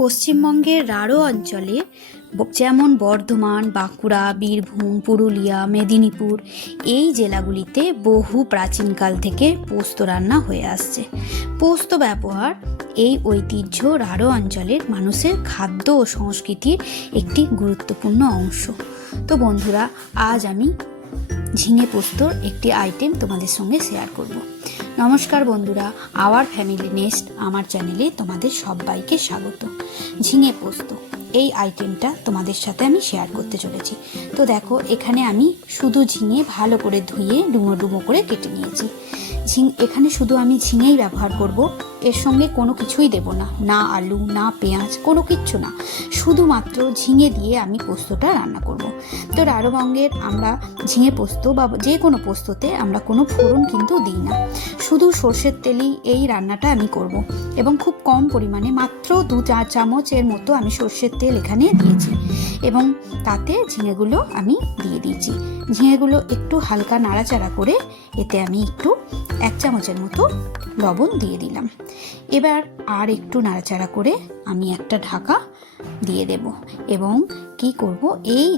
পশ্চিমবঙ্গের রাঢ় অঞ্চলে যেমন বর্ধমান, বাঁকুড়া, বীরভূম, পুরুলিয়া, মেদিনীপুর এই জেলাগুলিতে বহু প্রাচীনকাল থেকে পোস্ত রান্না হয়ে আসছে। পোস্ত ব্যবহার এই ঐতিহ্য রাঢ় অঞ্চলের মানুষের খাদ্য ও সংস্কৃতির একটি গুরুত্বপূর্ণ অংশ। তো বন্ধুরা, আজ আমি ঝিঙে পোস্তর একটি আইটেম তোমাদের সঙ্গে শেয়ার করব। নমস্কার বন্ধুরা, আওয়ার ফ্যামিলি নেস্ট আমার চ্যানেলে তোমাদের সবাইকে স্বাগত। ঝিঙে পোস্ত এই আইটেমটা তোমাদের সাথে আমি শেয়ার করতে চলেছি। তো দেখো, এখানে আমি শুধু ঝিঙে ভালো করে ধুয়ে ডুমো ডুমো করে কেটে নিয়েছি। এখানে শুধু আমি ঝিঙেই ব্যবহার করব, এর সঙ্গে কোনো কিছুই দেব না, না আলু, না পেঁয়াজ, কোনো কিচ্ছু না, শুধুমাত্র ঝিঙে দিয়ে আমি পোস্তটা রান্না করব। তো রাঢ়বঙ্গের আমরা ঝিঙে পোস্ত বা যে কোনো পোস্ততে আমরা কোনো ফোড়ন কিন্তু দিই না, শুধু সর্ষের তেলেই এই রান্নাটা আমি করব। এবং খুব কম পরিমাণে, মাত্র 2-4 চামচের মতো আমি সর্ষের তেল এখানে দিয়েছি এবং তাতে ঝিঙেগুলো আমি দিয়ে দিয়েছি। ঝিঙেগুলো একটু হালকা নাড়াচাড়া করে এতে আমি একটু 1 চামচের মতো লবণ দিয়ে দিলাম। এবার আর একটু নাড়াচাড়া করে আমি একটা ঢাকা দিয়ে দেব এবং কি করব, এই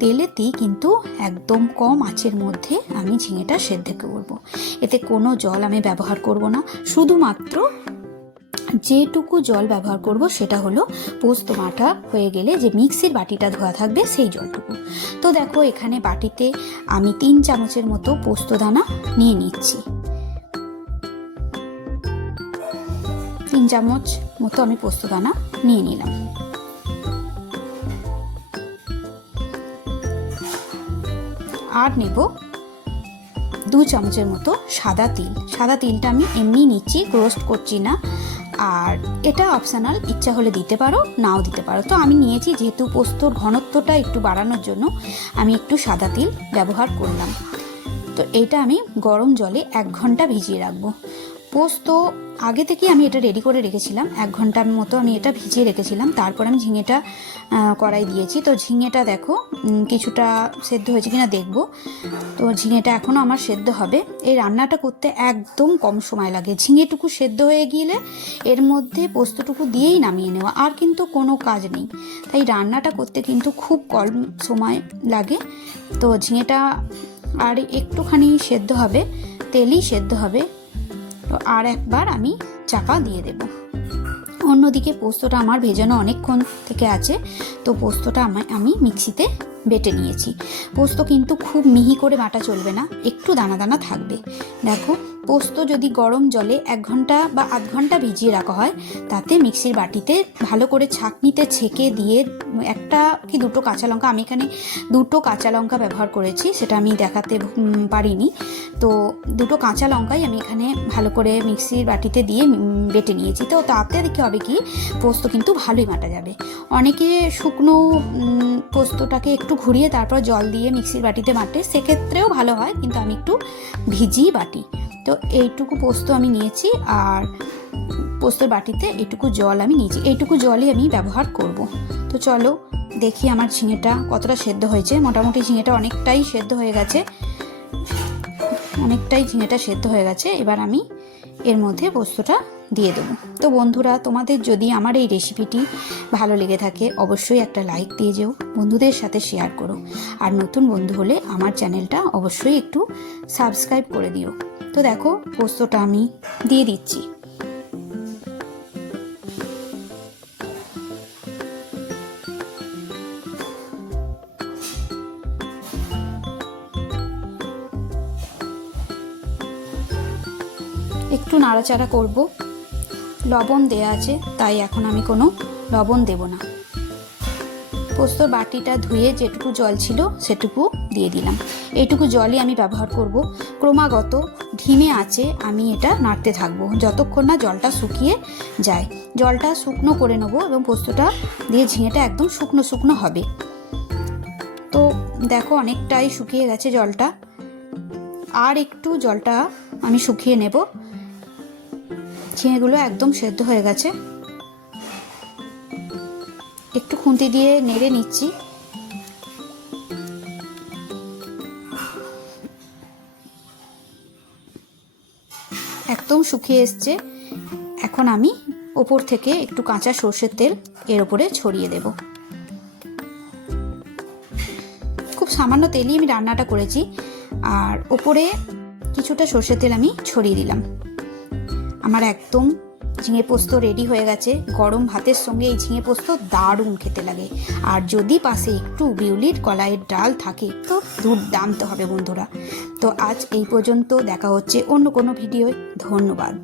তেলেতেই কিন্তু একদম কম আঁচের মধ্যে আমি ঝিঙেটা সেদ্ধ করব। এতে কোনো জল আমি ব্যবহার করব না, শুধুমাত্র যেটুকু জল ব্যবহার করব সেটা হলো পোস্ত বাটা হয়ে গেলে যে মিক্সির বাটিটা ধোয়া থাকবে সেই জলটুকু। তো দেখো, এখানে বাটিতে আমি 3 চামচের মতো পোস্ত দানা নিয়ে নিচ্ছি। 3 চামচ মতো আমি পোস্ত দানা নিয়ে নিলাম। আর নেব 2 চামচের মতো সাদা তিল। সাদা তিলটা আমি এমনি নিচ্ছি, রোস্ট করছি না, আর এটা অপশনাল, ইচ্ছা হলে দিতে পারো, নাও দিতে পারো। তো আমি নিয়েছি, যেহেতু পোস্তর ঘনত্বটা একটু বাড়ানোর জন্য আমি একটু সাদা তিল ব্যবহার করলাম। তো এটা আমি গরম জলে 1 ঘন্টা ভিজিয়ে রাখবো। পোস্ত আগে থেকে আমি এটা রেডি করে রেখেছিলাম, 1 ঘন্টার মতো আমি এটা ভিজিয়ে রেখেছিলাম। তারপর আমি ঝিঙেটা কড়াই দিয়েছি। তো ঝিঙেটা দেখো কিছুটা সেদ্ধ হয়েছে কিনা দেখব। তো ঝিঙেটা এখনও আমার সেদ্ধ হবে। এই রান্নাটা করতে একদম কম সময় লাগে। ঝিঙেটুকু সেদ্ধ হয়ে গেলে এর মধ্যে পোস্তটুকু দিয়েই নামিয়ে নেওয়া, আর কিন্তু কোনো কাজ নেই। তাই রান্নাটা করতে কিন্তু খুব কম সময় লাগে। তো ঝিঙেটা আর একটুখানি সেদ্ধ হবে, তেলেই সেদ্ধ হবে। তো আর একবার আমি চাপা দিয়ে দেব। অন্যদিকে পোস্তটা আমার ভেজানো অনেকক্ষণ থেকে আছে। তো পোস্তটা আমি মিক্সিতে বেটে নিয়েছি। পোস্ত কিন্তু খুব মিহি করে বাটা চলবে না, একটু দানা দানা থাকবে। দেখো, পোস্ত যদি গরম জলে 1 ঘন্টা বা আধ ঘন্টা ভিজিয়ে রাখা হয়, তাতে মিক্সির বাটিতে ভালো করে ছাঁকনিতে ছেঁকে দিয়ে 1 কি 2 কাঁচা লঙ্কা, আমি এখানে 2 কাঁচা লঙ্কা ব্যবহার করেছি, সেটা আমি দেখাতে পারিনি। তো 2 কাঁচা লঙ্কাই আমি এখানে ভালো করে মিক্সির বাটিতে দিয়ে বেটে নিয়েছি। তো তাতে দেখে হবে কি, পোস্ত কিন্তু ভালোই বাটা যাবে। অনেকে শুকনো পোস্তটাকে একটু ঘুরিয়ে তারপর জল দিয়ে মিক্সির বাটিতে বাটে, সেক্ষেত্রেও ভালো হয়, কিন্তু আমি একটু ভিজিয়ে বাটি। তো এইটুকু পোস্ত আমি নিয়েছি, আর পোস্তের বাটিতে এইটুকু জল আমি নিয়েছি। এইটুকু জলই আমি ব্যবহার করব। তো চলো দেখি আমার ঝিঙেটা কতটা সেদ্ধ হয়েছে। মোটামুটি ঝিঙেটা অনেকটাই সেদ্ধ হয়ে গেছে, ঝিঙেটা সেদ্ধ হয়ে গেছে। এবার আমি এর মধ্যে পোস্তটা দিয়ে দেবো। তো বন্ধুরা, তোমাদের যদি আমার এই রেসিপিটি ভালো লেগে থাকে, অবশ্যই একটা লাইক দিয়ে যেও, বন্ধুদের সাথে শেয়ার করো, আর নতুন বন্ধু হলে আমার চ্যানেলটা অবশ্যই একটু সাবস্ক্রাইব করে দিও। তো দেখো, পোস্তটা আমি দিয়ে দিচ্ছি। একটু নাড়াচাড়া করব। লবণ দেয়া আছে, তাই এখন আমি কোনো লবণ দেব না। পোস্তর বাটিটা ধুয়ে যেটুকু জল ছিল সেটুকু দিয়ে দিলাম। এইটুকু জলই আমি ব্যবহার করব। ক্রমাগত ধিমে আঁচে আমি এটা নাড়তে থাকবো যতক্ষণ না জলটা শুকিয়ে যায়। জলটা শুকনো করে নেবো এবং পোস্তটা দিয়ে ঝিঙেটা একদম শুকনো শুকনো হবে। তো দেখো, অনেকটাই শুকিয়ে গেছে জলটা, আর একটু জলটা আমি শুকিয়ে নেব। ঝিঙেগুলো একদম সেদ্ধ হয়ে গেছে। একটু খুন্তি দিয়ে নেড়ে নিচ্ছি। একদম শুকিয়ে এসছে। এখন আমি ওপর থেকে একটু কাঁচা সর্ষের তেল এর ওপরে ছড়িয়ে দেব। খুব সামান্য তেলই আমি রান্নাটা করেছি, আর ওপরে কিছুটা সর্ষের তেল আমি ছড়িয়ে দিলাম। আমার একদম ঝিঙে পোস্ত রেডি হয়ে গেছে। গরম ভাতের সঙ্গে এই ঝিঙে পোস্ত দারুণ খেতে লাগে, আর যদি পাশে একটু বিউলির কলাইয়ের ডাল থাকে তো দুর্দান্ত হবে বন্ধুরা। তো আজ এই পর্যন্ত, দেখা হচ্ছে অন্য কোনো ভিডিওয়। ধন্যবাদ।